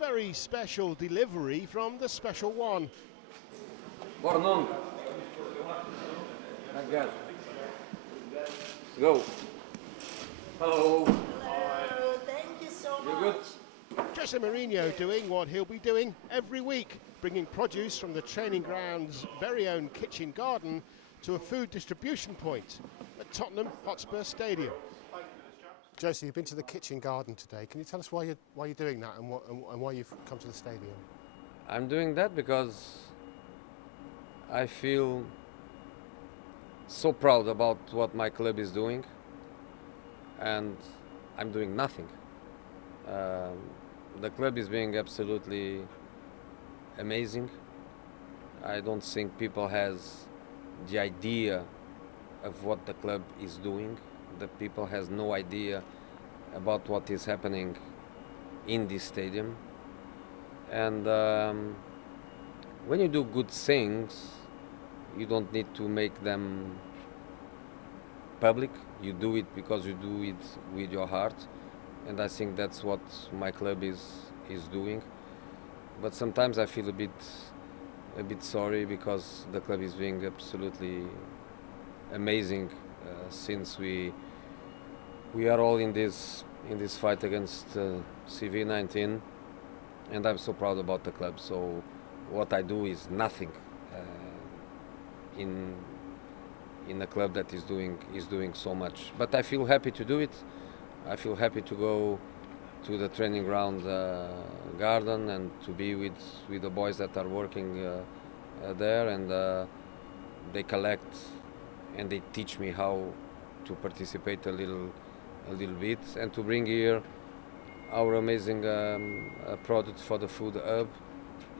very special delivery from the special one. Morning. Thank God. Let's go. Hello. Hello, thank you so much. You good? Jose Mourinho doing what he'll be doing every week, bringing produce from the training ground's very own kitchen garden to a food distribution point at Tottenham Hotspur Stadium. Jose, you've been to the kitchen garden today. Can you tell us why you're doing that and why you've come to the stadium? I'm doing that because I feel so proud about what my club is doing, and I'm doing nothing. The club is being absolutely amazing. I don't think people has the idea of what the club is doing. The people has no idea about what is happening in this stadium. And when you do good things, you don't need to make them public. You do it because you do it with your heart. And I think that's what my club is doing. But sometimes I feel a bit sorry because the club is being absolutely amazing since we are all in this fight against CV-19, and I'm so proud about the club. So what I do is nothing in a club that is doing so much. But I feel happy to do it. I feel happy to go to the training ground garden and to be with the boys that are working there, and they collect and they teach me how to participate a little bit, and to bring here our amazing product for the food hub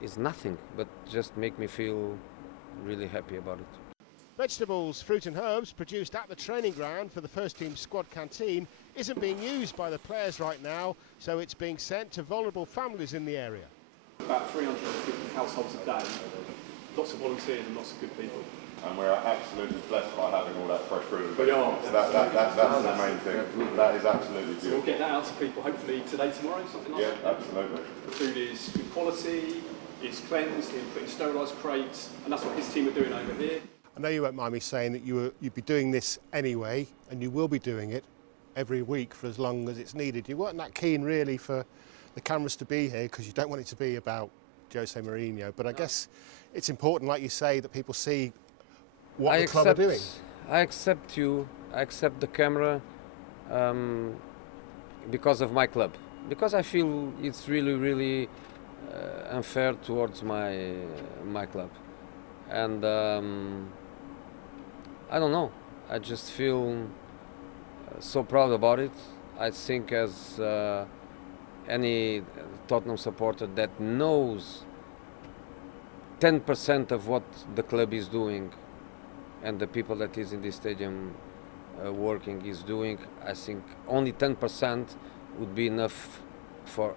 is nothing but just make me feel really happy about it. Vegetables, fruit and herbs produced at the training ground for the first team squad canteen isn't being used by the players right now, so it's being sent to vulnerable families in the area. About 350 households a day, lots of volunteers and lots of good people. And we're absolutely blessed by having all that fresh fruit. We are. So that's the main thing. That is absolutely beautiful. So we'll get that out to people hopefully today, tomorrow, something like that. Yeah, absolutely. The food is good quality, is cleansed, in put in sterilised crates, and that's what his team are doing over here. I know you won't mind me saying that you'd be doing this anyway, and you will be doing it every week for as long as it's needed. You weren't that keen really for the cameras to be here because you don't want it to be about Jose Mourinho, but I guess it's important, like you say, that people see what the club are doing. I accept the camera because of my club, because I feel it's really unfair towards my club, and I don't know, I just feel so proud about it. I think as any Tottenham supporter that knows 10% of what the club is doing and the people that is in this stadium working is doing, I think only 10% would be enough for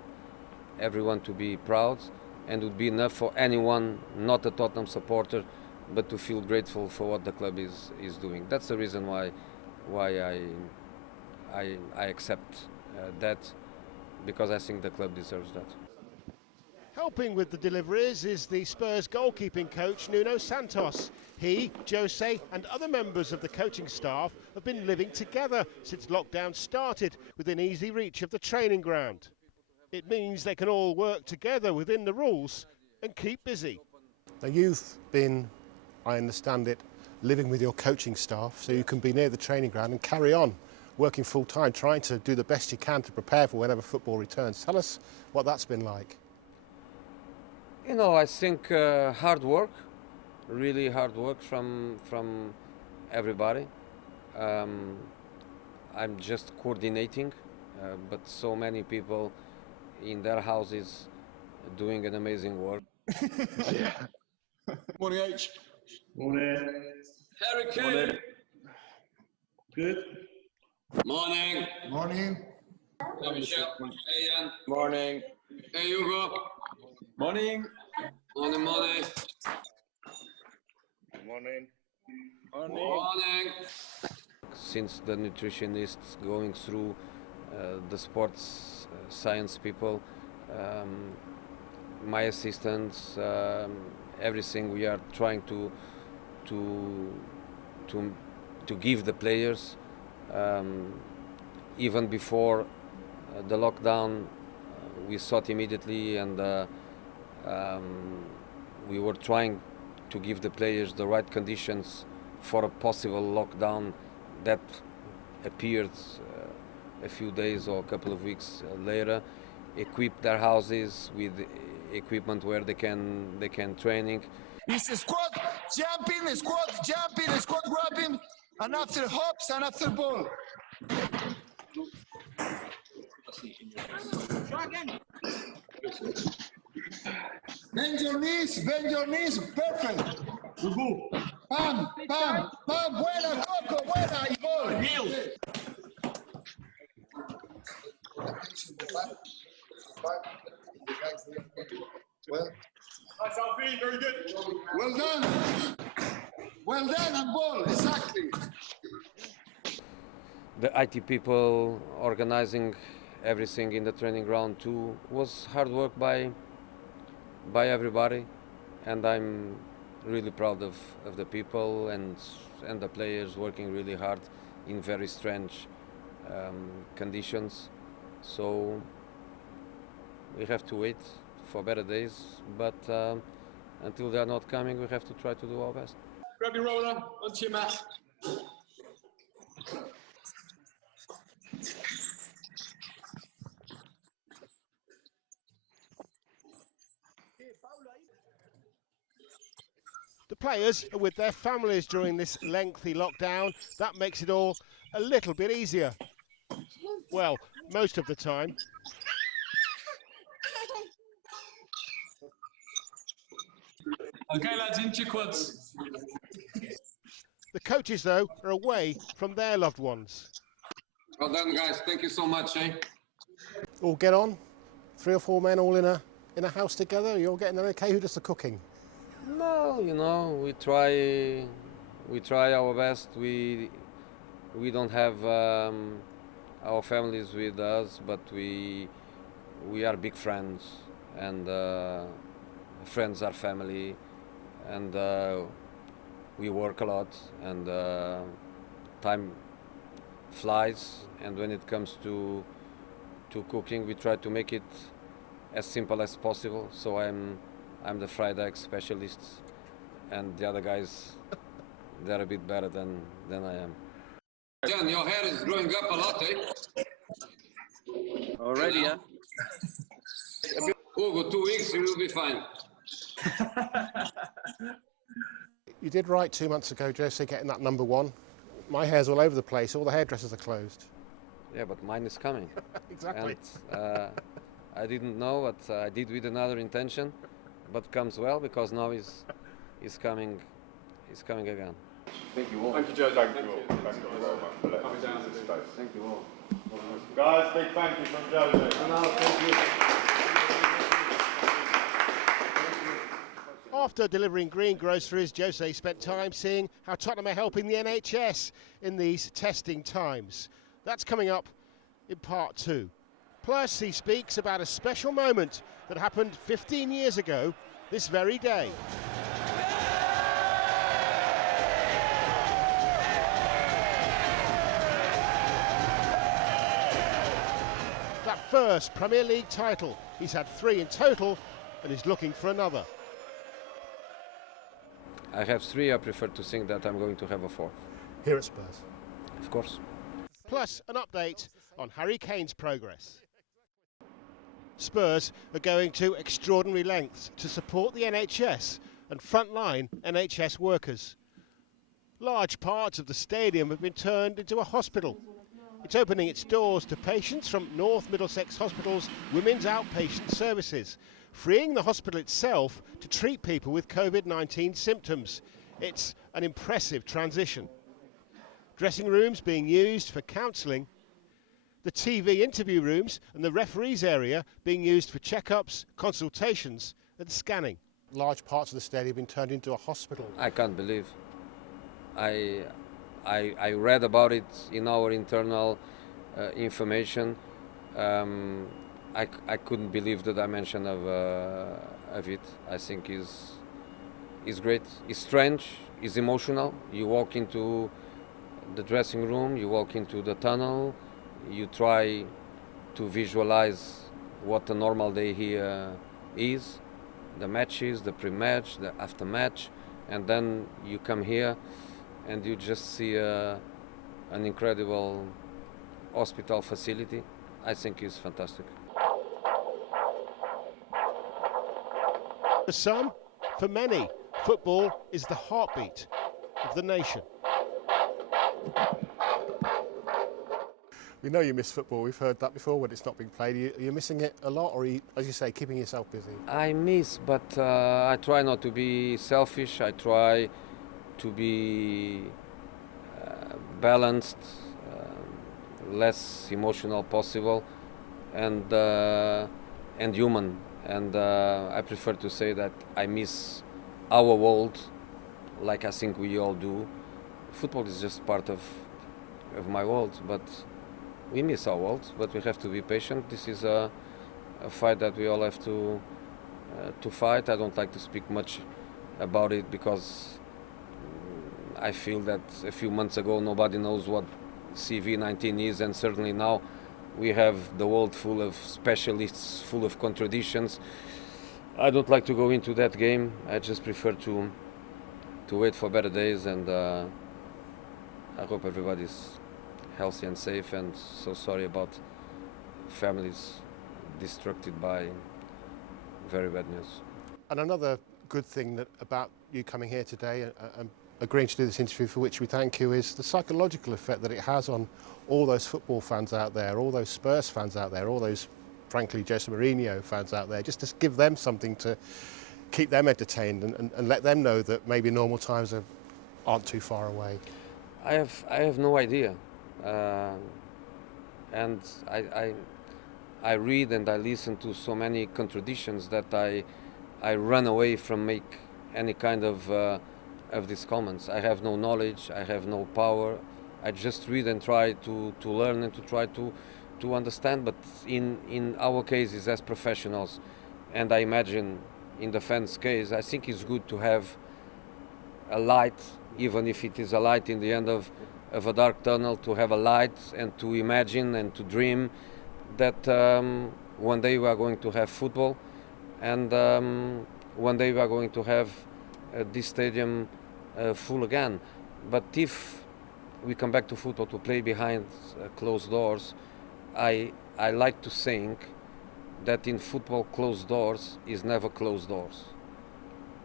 everyone to be proud, and would be enough for anyone not a Tottenham supporter but to feel grateful for what the club is doing. That's the reason why I accept that, because I think the club deserves that. Helping with the deliveries is the Spurs goalkeeping coach Nuno Santos. He, Jose and other members of the coaching staff have been living together since lockdown started, within easy reach of the training ground. It means they can all work together within the rules and keep busy. Now you've been, I understand it, living with your coaching staff so you can be near the training ground and carry on working full time, trying to do the best you can to prepare for whenever football returns. Tell us what that's been like. You know, I think hard work, really hard work from everybody. I'm just coordinating, but so many people in their houses doing an amazing work. Yeah. Morning, H. Morning. Harry Kane. Morning. Good. Morning. Morning. Hey, Michelle. Hey, Ian. Morning. Hey, Hugo. Morning. Morning. Morning. Morning. Since the nutritionists going through the sports science people, my assistants, everything we are trying to to give the players. Even before the lockdown, we saw it immediately, and we were trying to give the players the right conditions for a possible lockdown that appeared a few days or a couple of weeks later. Equip their houses with equipment where they can training. It's a squat, jumping, squat grabbing, and after hops and after ball. Bend your knees, perfect. Pam, pam, pam, buena, Coco, buena, y gol. Heel. Well, Very good. well done. Well done, and ball, exactly. The IT people organizing everything in the training ground too was hard work by everybody, and I'm really proud of the people and the players working really hard in very strange conditions. So we have to wait for better days, but until they are not coming, we have to try to do our best. Grab your roller, onto your mat. The players are with their families during this lengthy lockdown. That makes it all a little bit easier. Well, most of the time. Okay, lads, into your quads. The coaches, though, are away from their loved ones. Well done, guys. Thank you so much. All get on? 3 or 4 men all in a house together? You're all getting there okay? Who does the cooking? No, you know, we try our best. We don't have our families with us, but we are big friends, and friends are family, and we work a lot, and time flies. And when it comes to cooking, we try to make it as simple as possible. So I'm the fried egg specialist, and the other guys, they're a bit better than I am. John, your hair is growing up a lot, eh? Already, yeah? Hugo, 2 weeks, you will be fine. You did right 2 months ago, Jose, getting that number 1. My hair's all over the place. All the hairdressers are closed. Yeah, but mine is coming. Exactly. And I didn't know, but I did with another intention, but comes well because now he's coming again. Thank you all. Thank you, Jose. Thank you all. Thank you very much for letting Coming us down use to this do space. Thank you all. Guys, big thank you from Jose. Thank you. After delivering greengroceries, Jose spent time seeing how Tottenham are helping the NHS in these testing times. That's coming up in part 2. Plus, he speaks about a special moment that happened 15 years ago this very day. That first Premier League title. He's had 3 in total and is looking for another. I have 3. I prefer to think that I'm going to have a 4th. Here at Spurs. Of course. Plus an update on Harry Kane's progress. Spurs are going to extraordinary lengths to support the NHS and frontline NHS workers. Large parts of the stadium have been turned into a hospital. It's opening its doors to patients from North Middlesex Hospital's women's outpatient services, freeing the hospital itself to treat people with COVID-19 symptoms. It's an impressive transition. Dressing rooms being used for counselling, the TV interview rooms and the referees area being used for checkups, consultations and scanning. Large parts of the stadium have been turned into a hospital. I can't believe. I read about it in our internal information. I couldn't believe the dimension of it. I think is great. It's strange. It's emotional. You walk into the dressing room. You walk into the tunnel. You try to visualize what a normal day here is, the matches, the pre-match, the after-match, and then you come here and you just see an incredible hospital facility. I think it's fantastic. For some, for many, football is the heartbeat of the nation. We know you miss football. We've heard that before when it's not being played. Are you missing it a lot, or are you, as you say, keeping yourself busy? I miss, but I try not to be selfish. I try to be balanced, less emotional possible, and human. And I prefer to say that I miss our world, like I think we all do. Football is just part of my world, but we miss our world. But we have to be patient. This is a fight that we all have to fight. I don't like to speak much about it because I feel that a few months ago nobody knows what CV-19 is, and certainly now we have the world full of specialists, full of contradictions. I don't like to go into that game. I just prefer to wait for better days, and I hope everybody's healthy and safe, and so sorry about families distracted by very bad news. And another good thing about you coming here today and agreeing to do this interview, for which we thank you, is the psychological effect that it has on all those football fans out there, all those Spurs fans out there, all those, frankly, Jose Mourinho fans out there, just to give them something to keep them entertained and let them know that maybe normal times aren't too far away. I have no idea, and I read and I listen to so many contradictions that I run away from make any kind of these comments. I have no knowledge, I have no power. I just read and try to learn and to try to understand. But in our cases as professionals, and I imagine in the fans' case, I think it's good to have a light, even if it is a light in the end of a dark tunnel, to have a light and to imagine and to dream that one day we are going to have football, and one day we are going to have this stadium full again. But if we come back to football to play behind closed doors, I like to think that in football closed doors is never closed doors,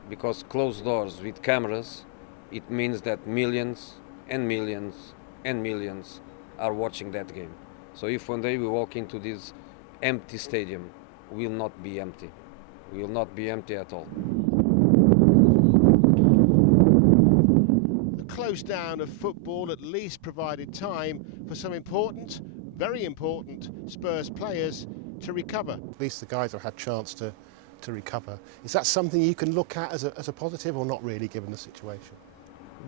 because closed doors with cameras, it means that millions and millions and millions are watching that game. So if one day we walk into this empty stadium, we will not be empty. We will not be empty at all. The close down of football at least provided time for some important, very important Spurs players to recover. At least the guys have had chance to recover. Is that something you can look at as a positive, or not really, given the situation?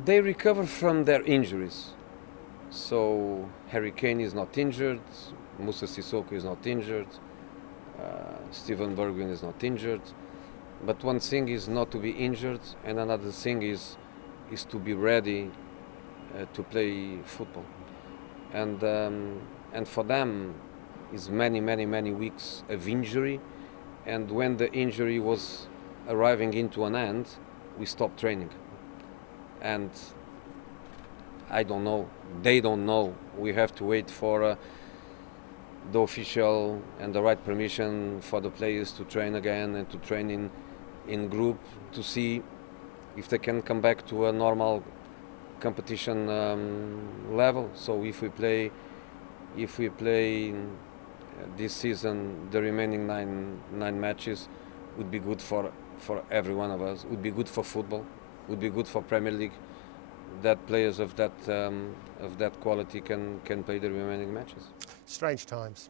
They recover from their injuries. So Harry Kane is not injured, Moussa Sissoko is not injured, Steven Bergwijn is not injured. But one thing is not to be injured, and another thing is to be ready to play football. And for them is many weeks of injury. And when the injury was arriving into an end, we stopped training. And I don't know, they don't know. We have to wait for the official and the right permission for the players to train again and to train in group, to see if they can come back to a normal competition level. So if we play this season, the remaining nine matches, would be good for every one of us. Would be good for football. Would be good for Premier League. That players of that quality can play the remaining matches. Strange times.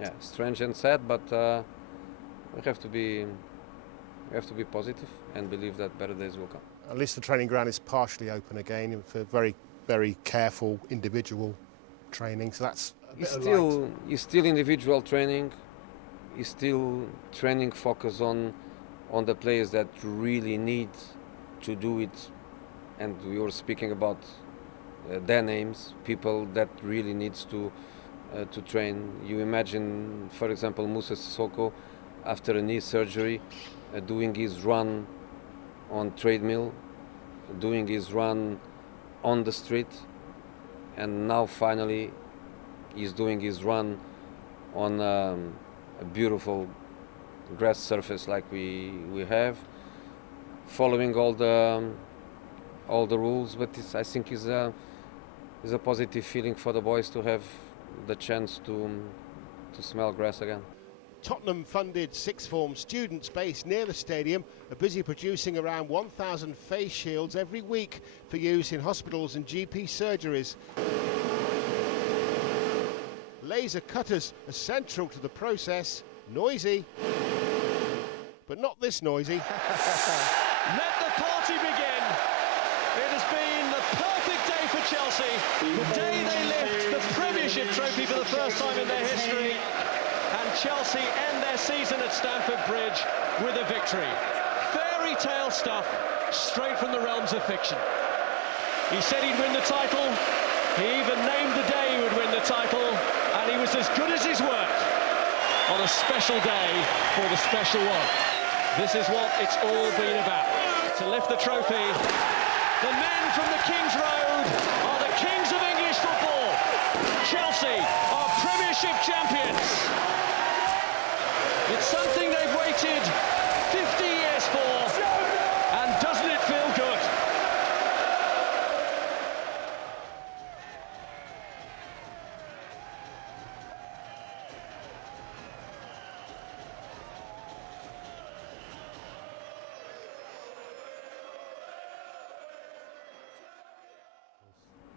Yeah, strange and sad, but we have to be positive and believe that better days will come. At least the training ground is partially open again for very, very careful individual training. So that's It's still individual training. It's still training focus on the players that really need to do it, and we were speaking about their names, people that really needs to train. You imagine, for example, Moussa Sissoko, after a knee surgery, doing his run on treadmill, doing his run on the street, and now finally he's doing his run on a beautiful grass surface like we have, following all the rules. But I think is a positive feeling for the boys to have the chance to smell grass again. Tottenham-funded sixth form students based near the stadium are busy producing around 1,000 face shields every week for use in hospitals and GP surgeries. Laser cutters are central to the process. Noisy, but not this noisy. Let the party begin. It has been the perfect day for Chelsea. The day they lift the Premiership trophy for the first time in their history. And Chelsea end their season at Stamford Bridge with a victory. Fairy tale stuff, straight from the realms of fiction. He said he'd win the title. He even named the day he would win the title. And he was as good as his word on a special day for the special one. This is what it's all been about. To lift the trophy, the men from the King's Road are the kings of English football. Chelsea are Premiership champions. It's something they've waited 50 years for, and doesn't it feel good?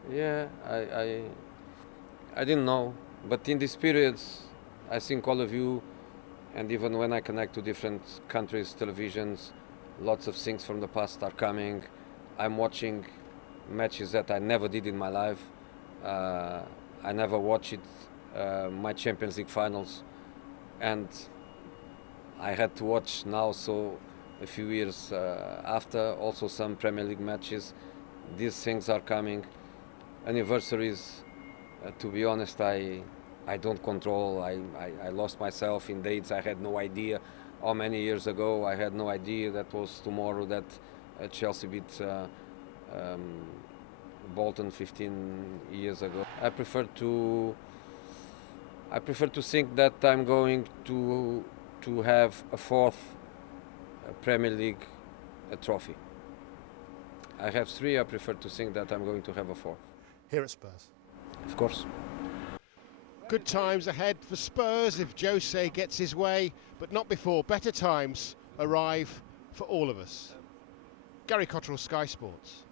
Yeah, I didn't know, but in these periods, I think all of you, and even when I connect to different countries' televisions, lots of things from the past are coming. I'm watching matches that I never did in my life. I never watched my Champions League finals, and I had to watch now, so a few years after, also some Premier League matches. These things are coming. Anniversaries, to be honest, I don't control. I lost myself in dates. I had no idea how many years ago. I had no idea that was tomorrow that Chelsea beat Bolton 15 years ago. I prefer to think that I'm going to have a fourth Premier League trophy. I have three. I prefer to think that I'm going to have a fourth. Here at Spurs. Of course. Good times ahead for Spurs if Jose gets his way, but not before better times arrive for all of us. Gary Cottrell, Sky Sports.